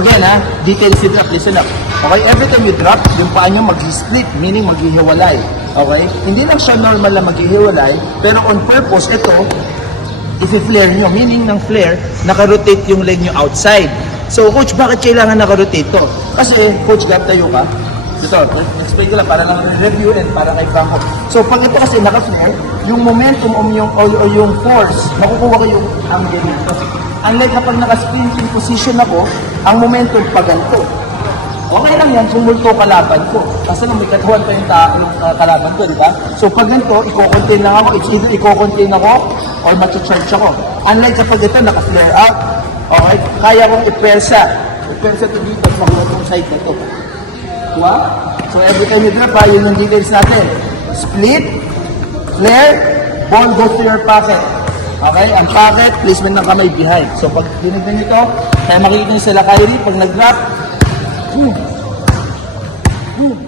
Again ha, details you drop, listen up. Okay, every time you drop, yung paa nyo mag-split, meaning maghihiwalay. Okay? Hindi lang siya normal na maghihiwalay, pero on purpose, ito, i-flare nyo. Meaning ng flare, naka-rotate yung leg nyo outside. So, coach, bakit kailangan naka-rotate to? Kasi, coach, gab tayo ka. Ito, explain ko lang para lang review and para kay Franco. So, pag ito kasi naka-flare, yung momentum o yung force, makukuha ko yung angle dito. Unlike kapag naka-spin position ako, ang momentum pa ganito. Okay lang yan kung multo kalaban ko. Kasi nung may katuhan pa yung kalaban ko, di ba? So pag ganito, i-contain lang ako. It's either i-contain ako or matcha-charge ako. Unlike kapag ito, naka-flare out. Okay? Kaya kong i-persa. I-persa ito dito at makuha itong side na ito. Diba? So every time you drop, yun yung details natin. Split, flare, ball goes to your pocket. Okay? Ang pocket, placement ng kamay behind. So pag dinignan nyo ito, kaya makikita nyo sila Kyrie, pag nag-drop, boom, boom.